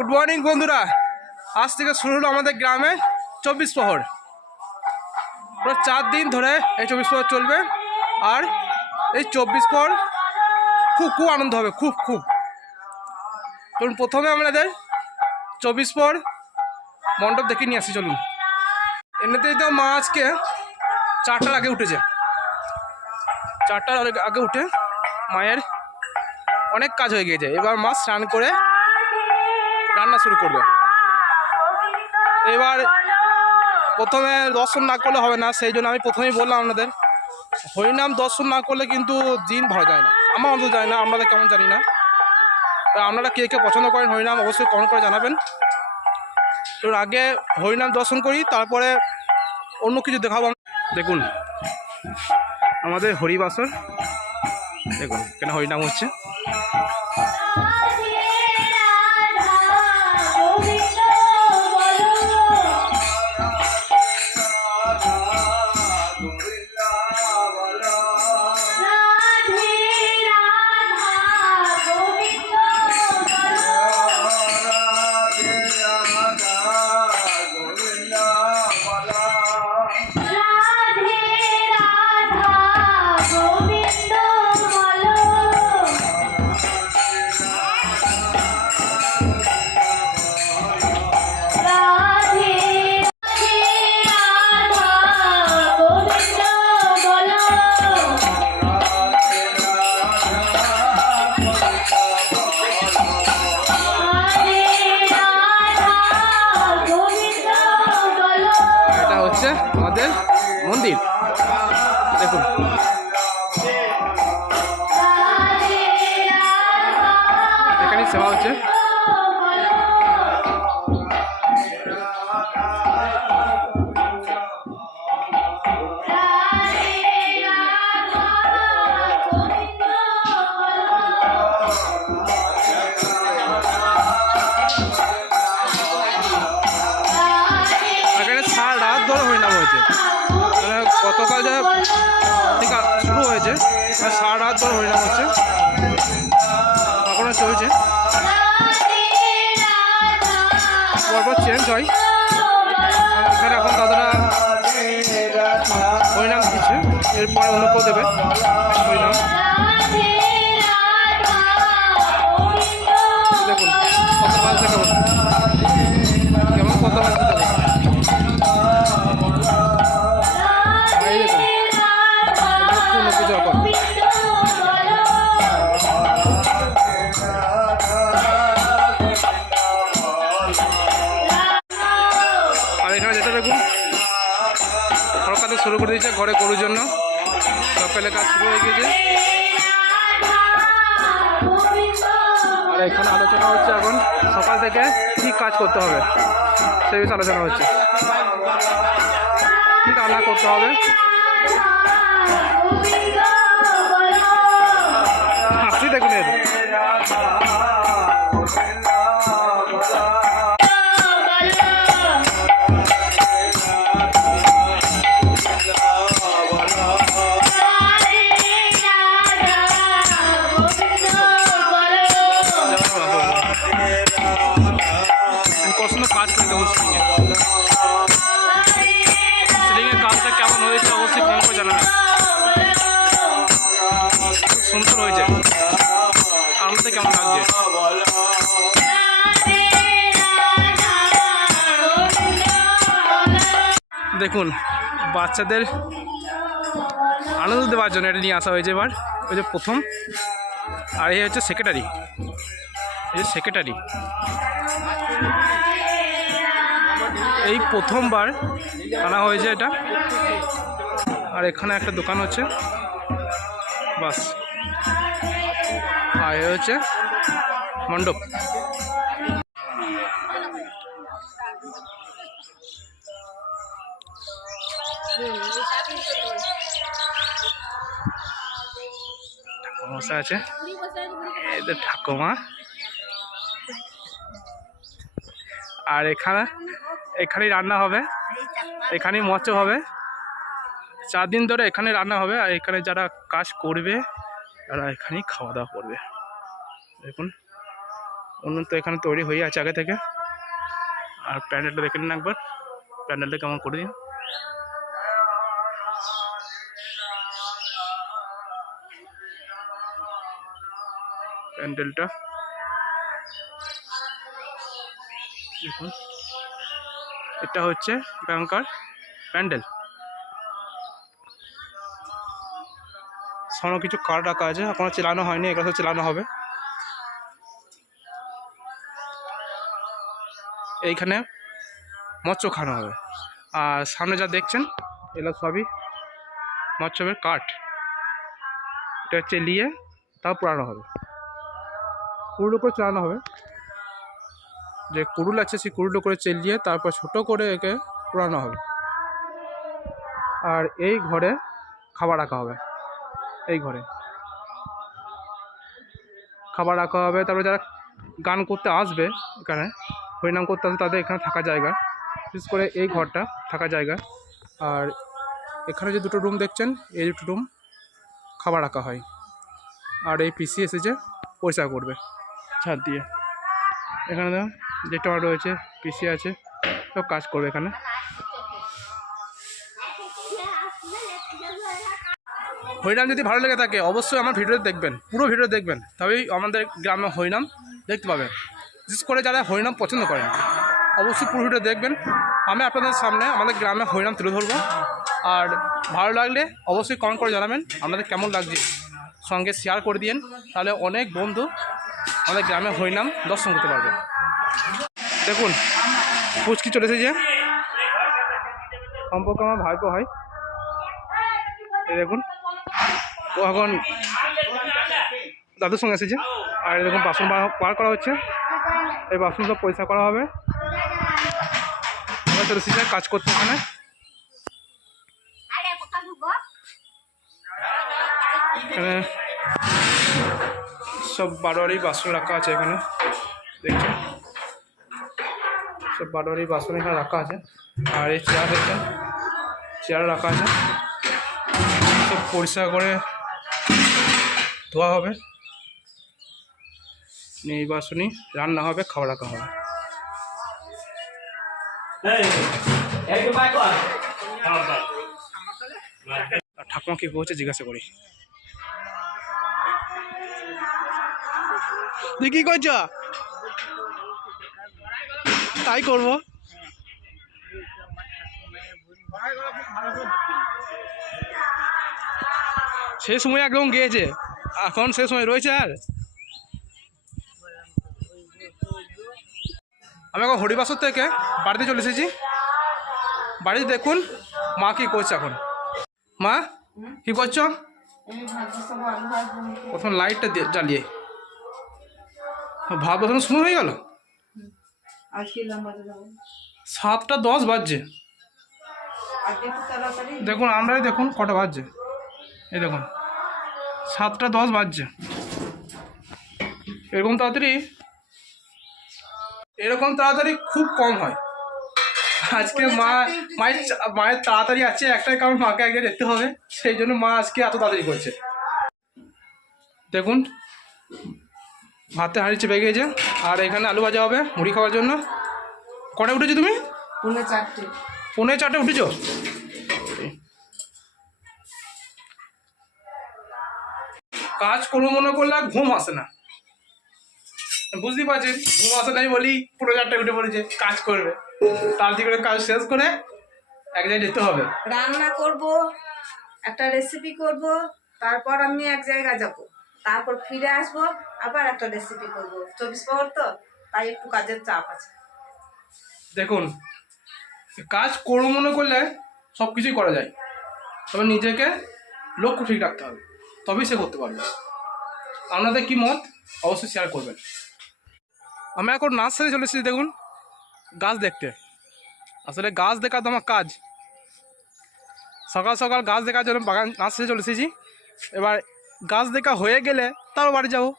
Good morning বন্ধুরা। আজ থেকে শুরু হলো আমাদের গ্রামে 24 প্রহর। পুরো 4 দিন ধরে এই 24 প্রহর চলবে। আর এই 24 প্রহর খুব আনন্দ হবে, খুব। চলুন প্রথমে আমাদের 24 প্রহর মণ্ডপ দেখে নিয়ে আসি। চলুন। এমনিতেই তো মা আজকে 4টার আগে উঠেছে। 4টার আগে উঠে মায়ের অনেক কাজ হয়ে গিয়েছে। এবার মা স্নান করে রান্না শুরু করবে। এবার প্রথমে দর্শন না করলে হবে না, সেই জন্য আমি প্রথমেই বললাম আপনাদের, হরিনাম দর্শন না করলে কিন্তু দিন ভালো যায় না। আমার অন্তত যায় না, আপনাদের কেমন জানি না। তা আপনারা কে কে পছন্দ করেন হরিনাম অবশ্যই কমেন্ট করে জানাবেন। তো আগে হরিনাম দর্শন করি, তারপরে অন্য কিছু দেখাবো। দেখুন আমাদের হরিবাসর, দেখুন কেন হরিনাম হচ্ছে। আমাদের মন্দির দেখুন, এখানে সেবা হচ্ছে। এখানে সারা রাত ধরে হরিনাম হয়েছে। মানে গতকাল যা থেকে শুরু হয়েছে, সারা রাত ধরে হরিনাম হচ্ছে, এখনো চলছে। পরপর চেঞ্জ হয়। এখানে এখন দাদারা হরিনাম দিচ্ছে, এরপরে অন্য কেউ দেবে হরিনাম। দেখুন কত বাজছে, কেমন কত বাজছে দেখুন। কিছু এখন আর এখানে যেটা দেখুন সরকার শুরু করে দিয়েছে ঘরে গরুর জন্য। সকালে কাজ শুরু হয়ে গিয়েছে। আর এখানে আলোচনা হচ্ছে এখন সকাল থেকে কী কাজ করতে হবে সেই বিষয়ে আলোচনা হচ্ছে, কী রান্না করতে হবে। হাসি দেখুন এর। পছন্দ কাজ করে দেবো সিলিংয়ের কাজটা কেমন হয়েছে অবশ্যই কম করে জানাবেন। খুব সুন্দর হয়েছে, আমাদের কেমন লাগছে। দেখুন বাচ্চাদের আনন্দ দেওয়ার জন্য এটা নিয়ে আসা হয়েছে। এবার ওই যে প্রথম, আর এই হচ্ছে সেক্রেটারি, এই প্রথমবার আনা হয়েছে এটা। আর এখানে একটা দোকান হচ্ছে বাস। আর এ হচ্ছে মণ্ডপ। ঠাকুমা আছে, এদের ঠাকুমা। আর এখানেই রান্না হবে, এখানেই মৎস্য হবে। 4 দিন ধরে এখানে রান্না হবে। আর এখানে যারা কাজ করবে তারা এখানেই খাওয়া দাওয়া করবে। দেখুন উনুন তো এখানে তৈরি হয়ে আছে আগে থেকে। আর প্যান্ডেলটা দেখে নিন একবার, প্যান্ডেলটা কেমন করে দিন। প্যান্ডেলটা দেখুন, এটা হচ্ছে এখানকার প্যান্ডেল। সামনে কিছু কার রাখা আছে, এখনো চালানো হয়নি, এগুলো চালানো হবে। এইখানে মৎস্য খাওয়ানো হবে। আর সামনে যা দেখছেন এগুলো সবই মৎস্যের কাঠ। এটা চেলিয়ে তাও পোড়ানো হবে, কুড়ুল করে চালানো হবে। যে কুড়ুল আছে সেই কুড়ুল করে চেলিয়ে তারপর ছোট করে একে পোড়ানো হবে। আর এই ঘরে খাবার রাখা হবে, এই ঘরে খাবার রাখা হবে। তারপরে যারা গান করতে আসবে, এখানে হরিনাম করতে আসবে, তাদের এখানে থাকা জায়গা, বিশেষ করে এই ঘরটা থাকা জায়গা। আর এখানে যে দুটো রুম দেখছেন, এই দুটো রুম খাবার রাখা হয়। আর এই পিসি এসেছে পরিষ্কার করবে ছাদ দিয়ে। এখানে দেখুন যেটা রয়েছে, পিসি আছে, সব কাজ করবে এখানে। হরিনাম যদি ভালো লেগে থাকে অবশ্যই আমার ভিডিও দেখবেন, পুরো ভিডিও দেখবেন, তবেই আমাদের গ্রামে হরিনাম দেখতে পাবেন। বিশেষ করে যারা হরিনাম পছন্দ করেন অবশ্যই পুরো ভিডিও দেখবেন। আমি আপনাদের সামনে আমাদের গ্রামে হরিনাম তুলে ধরবো। আর ভালো লাগলে অবশ্যই কমেন্ট করে জানাবেন আপনাদের কেমন লাগছে, সঙ্গে শেয়ার করে দিন, তাহলে অনেক বন্ধু আমাদের গ্রামে হরিনাম দর্শন করতে পারবে। দেখুন পুচকি চলে এসেছে, সম্পর্ক আমার ভাইপো হয়। এই দেখুন ও এখন দাদুর সঙ্গে এসেছে। আর দেখুন বাসন বার করা হচ্ছে, এই বাসন সব পরিষ্কার করা হবে। চলে এসেছে কাজ করতে এখানে। এখানে সব বারোয়ারি বাসন রাখা আছে, এখানে দেখছেন সব বারোয়ারি বাসন এখানে রাখা আছে। আর এই চেয়ার দেখছেন, চেয়ার রাখা আছে, সব পরিষ্কার করে ধোয়া হবে। এই বাসনই রান্না হবে, খাওয়া রাখা হবে। ঠাকুমা কি বলছে জিজ্ঞাসা করি, তুই কি করছ? তাই করবো। সে সময় একদম গিয়েছে, এখন সে সময় রয়েছে। আর আমি এখন হরিবাসর থেকে বাড়িতে চলে এসেছি। বাড়িতে দেখুন মা কি করছে এখন। মা কি করছো? প্রথম লাইটটা জ্বালিয়ে ভাত বসানো শুরু হয়ে গেল। 7:10 বাজছে। দেখুন আমরাই দেখুন কটা বাজছে, এই দেখুন 7:10 বাজছে। এরকম তাড়াতাড়ি খুব কম হয়। আজকে মায়ের তাড়াতাড়ি আছে একটাই কারণ, মাকে আগে দেখতে হবে, সেই জন্য মা আজকে এত তাড়াতাড়ি করছে। দেখুন ভাতে হাঁড়ি চেপে গিয়েছে। আর এখানে আলু ভাজা হবে মুড়ি খাওয়ার জন্য। কটায় উঠেছো তুমি? 4:30। 4:30 উঠেছো? কাজ করবো মনে করলে আর ঘুম আসে না, বুঝতেই পারছেন। ঘুম আসে নাই বলি 4:30 উঠে পড়েছে কাজ করবে। তাড়াতাড়ি করে কাজ শেষ করে এক জায়গায় যেতে হবে। রান্না করব, একটা রেসিপি করব, তারপর আমি এক জায়গায় যাব, তারপর ফিরে আসব, আবার একটা রেসিপি করব। 24 পর তো, তাই একটু কাজের চাপ আছে। দেখুন কাজ করবো মনে করলে সব কিছুই করা যায়, তবে নিজেকে লক্ষ্য ঠিক রাখতে হবে, তবেই সে করতে পারবে। আপনাদের কি মত অবশ্যই শেয়ার করবেন। আমি এখন নার্সারি চলে এসেছি, দেখুন গাছ দেখতে। আসলে গাছ দেখা তো আমার কাজ। সকাল সকাল গাছ দেখার জন্য বাগান নার্সারি চলে এসেছি। এবার গাছ দেখা হয়ে গেলে তারও বাড়ি যাবো।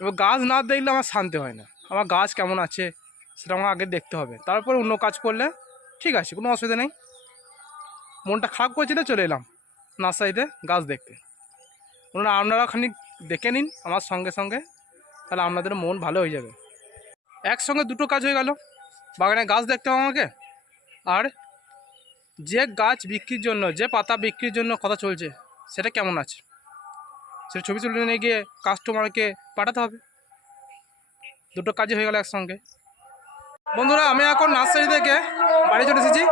এবার গাছ না দেখলে আমার শান্তি হয় না, আমার গাছ কেমন আছে সেটা আমার আগে দেখতে হবে, তারপর অন্য কাজ করলে ঠিক আছে, কোনো অসুবিধা নেই। মনটা খারাপ করেছিল চলে এলাম নার্সারিতে গাছ দেখতে। আপনারা খানিক দেখে নিন আমার সঙ্গে সঙ্গে, তাহলে আপনাদের মন ভালো হয়ে যাবে। একসঙ্গে দুটো কাজ হয়ে গেল, বাগানে গাছ দেখতে হবে আমাকে, আর যে গাছ বিক্রির জন্য, যে পাতা বিক্রির জন্য কথা চলছে সেটা কেমন আছে সেটা ছবি তুলে নিয়ে গিয়ে কাস্টমারকে পাঠাতে হবে। দুটো কাজই হয়ে গেল একসঙ্গে। বন্ধুরা, আমি এখন নার্সারি থেকে বাড়ি চলে এসেছি।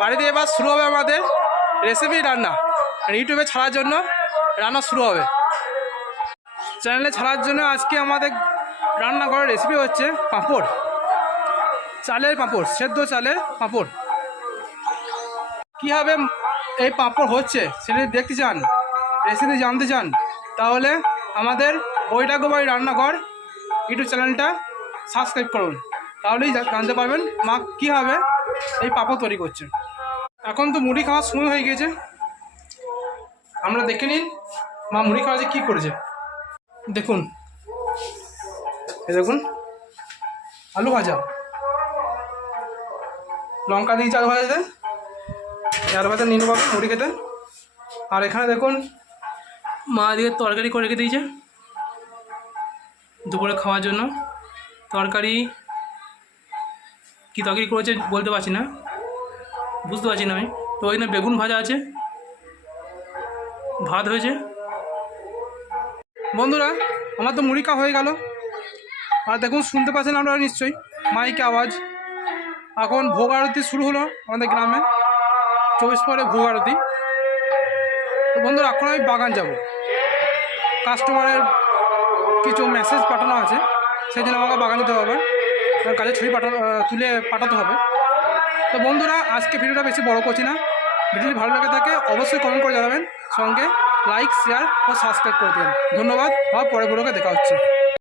বাড়িতে এবার শুরু হবে আমাদের রেসিপি রান্না। ইউটিউবে ছাড়ার জন্য রান্না শুরু হবে। চ্যানেলে ছাড়ার জন্য আজকে আমাদের রান্না করার রেসিপি হচ্ছে পাঁপড়, চালের পাঁপড়, সেদ্ধ চালের পাঁপড়। কীভাবে এই পাঁপড় হচ্ছে সেটা দেখতে চান, রেসিপি জানতে চান, তাহলে আমাদের বৈরাগ্য বাড়ি রান্নাঘর ইউটিউব চ্যানেলটা সাবস্ক্রাইব করুন, তাহলেই জানতে পারবেন মা কীভাবে এই পাঁপড় তৈরি করছে। এখন তো মুড়ি খাওয়ার সময় হয়ে গিয়েছে, আমরা দেখে নিন মা মুড়ি খাওয়া যে কী করেছে। দেখুন, দেখুন আলু ভাজা, লঙ্কা দিয়ে চাল ভাজাতে, চাল ভাজা নিয়ে নেবো মুড়ি খেতে। আর এখানে দেখুন মা দিয়ে তরকারি করে রেখে দিয়েছে দুপুরে খাওয়ার জন্য। তরকারি কী তরকারি করেছে বলতে পারছি না, বুঝতে পারছি না আমি। তো ওইখানে বেগুন ভাজা আছে, ভাত হয়েছে। বন্ধুরা, আমার তো মুড়ি খাওয়া হয়ে গেল। আর দেখুন, শুনতে পাচ্ছেন আপনারা নিশ্চয়ই মাইকে আওয়াজ। এখন ভোগ আরতি শুরু হলো আমাদের গ্রামে, 24 পরে ভোগ আরতি। তো বন্ধুরা, এখন আমি বাগান যাব, কাস্টমারের কিছু মেসেজ পাঠানো আছে, সেই জন্য আমাকে বাগান যেতে হবে, কাজে ছবি তুলে পাঠাতে হবে। তো বন্ধুরা, আজকে ভিডিওটা বেশি বড় করছি না। ভিডিওটি ভালো লেগে থাকে অবশ্যই কমেন্ট করে জানাবেন, সঙ্গে লাইক, শেয়ার ও সাবস্ক্রাইব করে দেবেন। ধন্যবাদ, আর পরের ভিডিওকে দেখা হচ্ছে।